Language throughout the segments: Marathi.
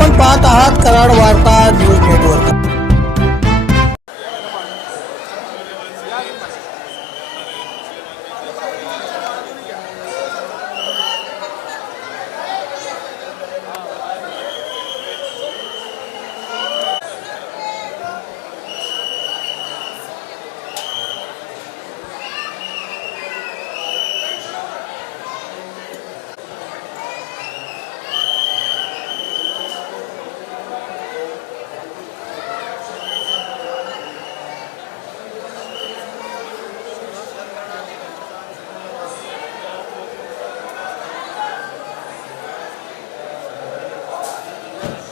आपण पाहत आहात Karad Varta news network. Yes.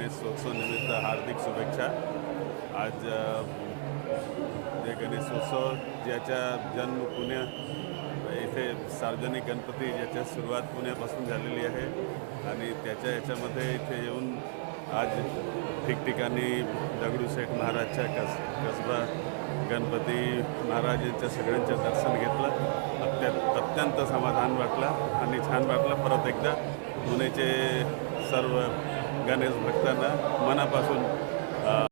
गणेशोत्सवनिमित्त हार्दिक शुभेच्छा. आज जे गणेशोत्सव ज्याच्या जन्म पुण्या इथे सार्वजनिक गणपती ज्याच्या सुरुवात पुण्यापासून झालेली आहे आणि त्याच्या याच्यामध्ये इथे येऊन आज ठिकठिकाणी दगडूशेठ महाराजच्या कस कसबा गणपती महाराज यांच्या सगळ्यांचं दर्शन घेतलं. अत्यंत अत्यंत समाधान वाटलं आणि छान वाटलं. परत एकदा पुणेचे सर्व गणेश भक्तांना मनापासून